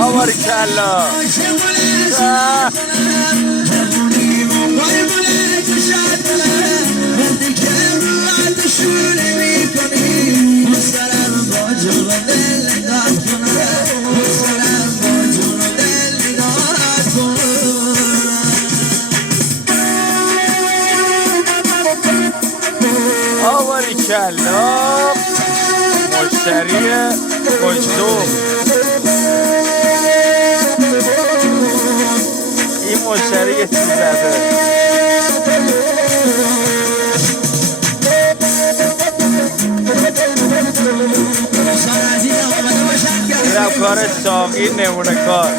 آواری کلا آواری کلا مشتری خوشتو این مشتری یه چیز زده اینم کار ساقی نمونه کار